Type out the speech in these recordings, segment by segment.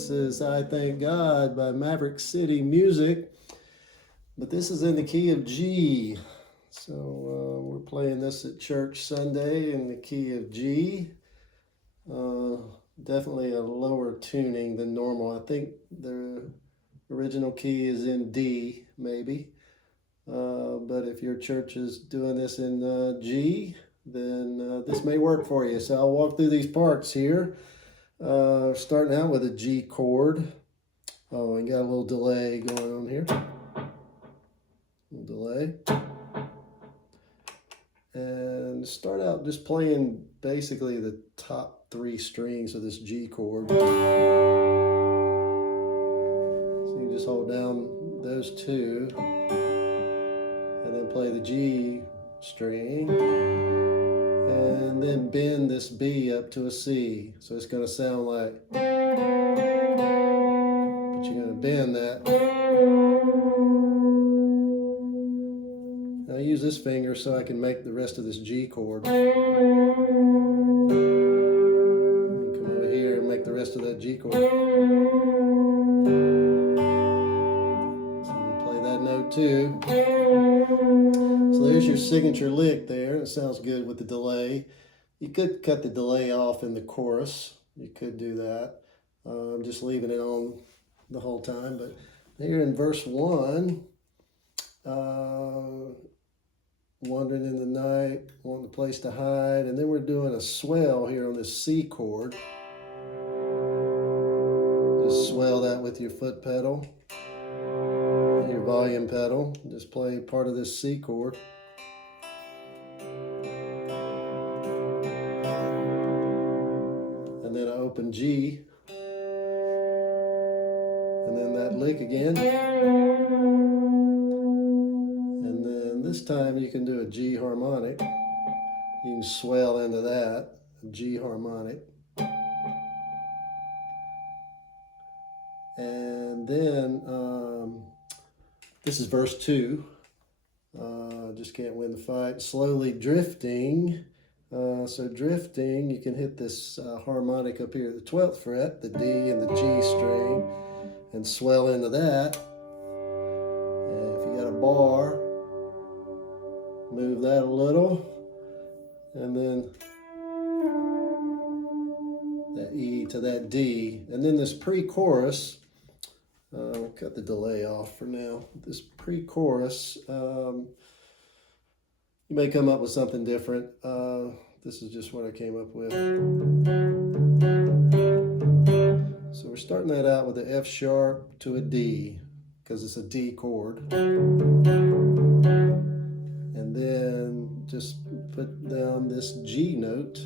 This is I Thank God by Maverick City Music, but this is in the key of G. So we're playing this at church Sunday in the key of G. Definitely a lower tuning than normal. I think the original key is in D, maybe. But if your church is doing this in G, then this may work for you. So I'll walk through these parts here. Starting out with a G chord. Oh, and got a little delay going on here. Little delay. And start out just playing basically the top 3 strings of this G chord. So you just hold down those 2 and then play the G string. And then bend this B up to a C. So it's going to sound like, but you're going to bend that. Now I use this finger so I can make the rest of this G chord. And come over here and make the rest of that G chord. So you can play that note too. So there's your signature lick there. It sounds good with the delay. You could cut the delay off in the chorus. You could do that. I'm just leaving it on the whole time. But here in verse 1, wandering in the night, wanting a place to hide. And then we're doing a swell here on this C chord. Just swell that with your foot pedal. Your volume pedal. Just play part of this C chord. And then an open G. And then that lick again. And then this time you can do a G harmonic. You can swell into that, a G harmonic. And then this is verse 2. Just can't win the fight. Slowly drifting. So drifting, you can hit this harmonic up here at the 12th fret, the D and the G string, and swell into that. And if you got a bar, move that a little, and then that E to that D. And then this pre-chorus, we'll cut the delay off for now. This pre-chorus, you may come up with something different. This is just what I came up with. So we're starting that out with an F sharp to a D, because it's a D chord. And then just put down this G note.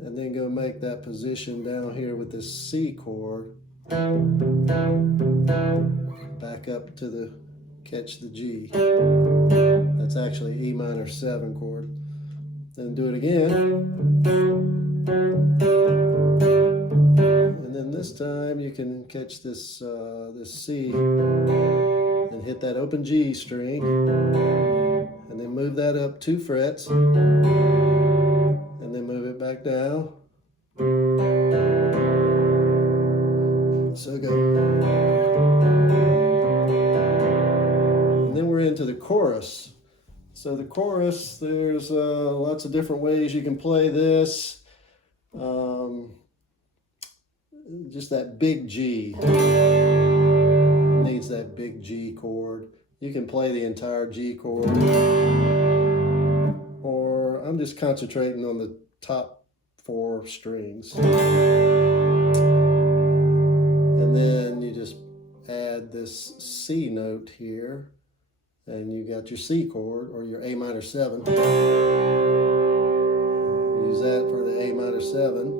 And then go make that position down here with this C chord. Back up to the catch the G. That's actually E minor 7 chord. Then do it again. And then this time you can catch this this C and hit that open G string. And then move that up 2 frets. And then move it back down. So go. Into the chorus. So the chorus, there's lots of different ways you can play this. Just that big G. Needs that big G chord. You can play the entire G chord. Or I'm just concentrating on the top 4 strings. And then you just add this C note here. And you got your C chord, or your A minor 7. Use that for the A minor 7.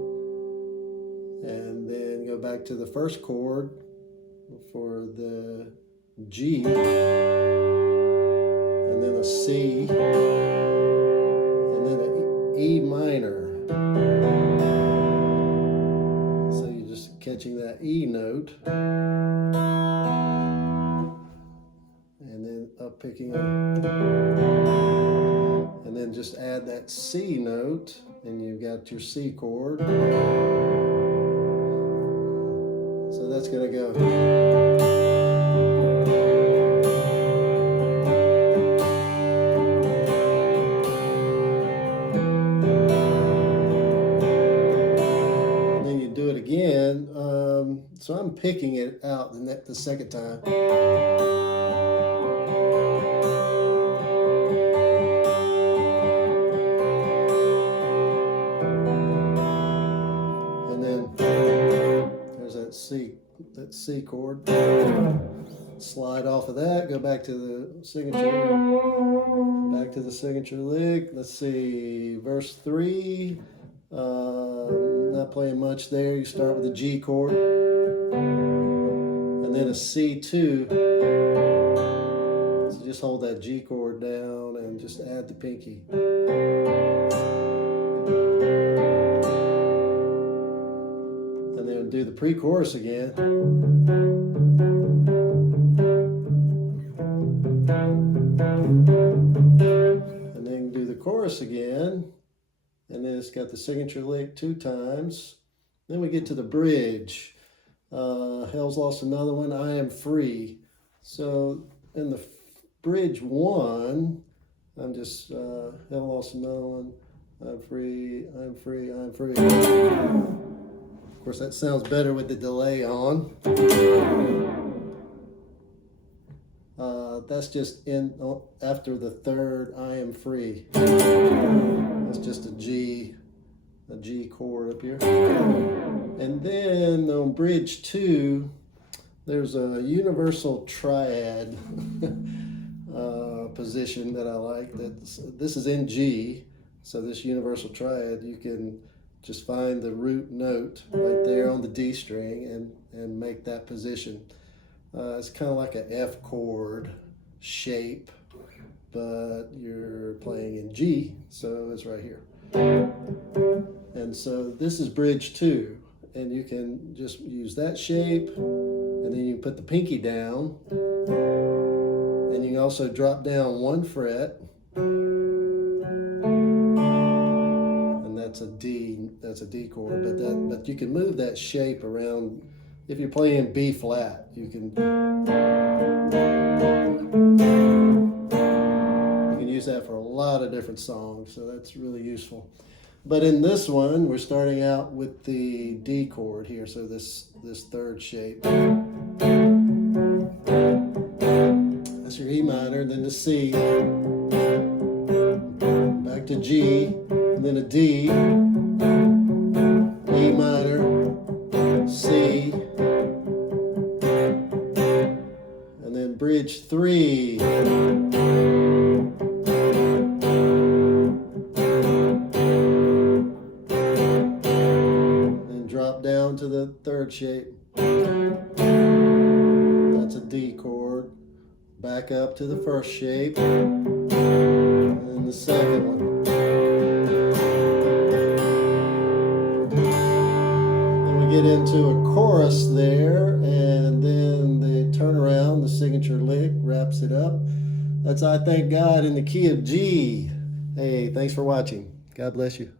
And then go back to the first chord for the G. And then a C. And then an E minor. So you're just catching that E note. Up picking up, and then just add that C note, and you've got your C chord, going to go. Do it again. So I'm picking it out the second time. And then there's that C chord. Slide off of that, go back to the signature lick. Let's see, verse 3. Not playing much there. You start with a G chord and then a C2. So just hold that G chord down and just add the pinky. And then do the pre-chorus again. And then do the chorus again. And then it's got the signature lick 2 times. Then we get to the bridge. Hell's lost another one. I am free. So in the bridge 1, I'm just hell lost another one. I'm free. I'm free. I'm free. Of course, that sounds better with the delay on. That's just after the third. I am free. That's just a G chord up here. And then on bridge 2, there's a universal triad position that I like. This is in G, so this universal triad, you can just find the root note right there on the D string and make that position. It's kind of like an F chord shape, but you're playing in G, so it's right here. And so this is bridge 2, and you can just use that shape, and then you can put the pinky down, and you can also drop down 1 fret, and that's a D chord, but you can move that shape around. If you're playing B flat, you can use that for a lot of different songs, so that's really useful. But in this one, we're starting out with the D chord here, so this third shape. That's your E minor, then the C, back to G, and then a D, E minor, C, and then bridge 3. Down to the third shape. That's a D chord. Back up to the first shape. And then the second one. Then we get into a chorus there, and then the turnaround, the signature lick, wraps it up. That's I Thank God in the key of G. Hey, thanks for watching. God bless you.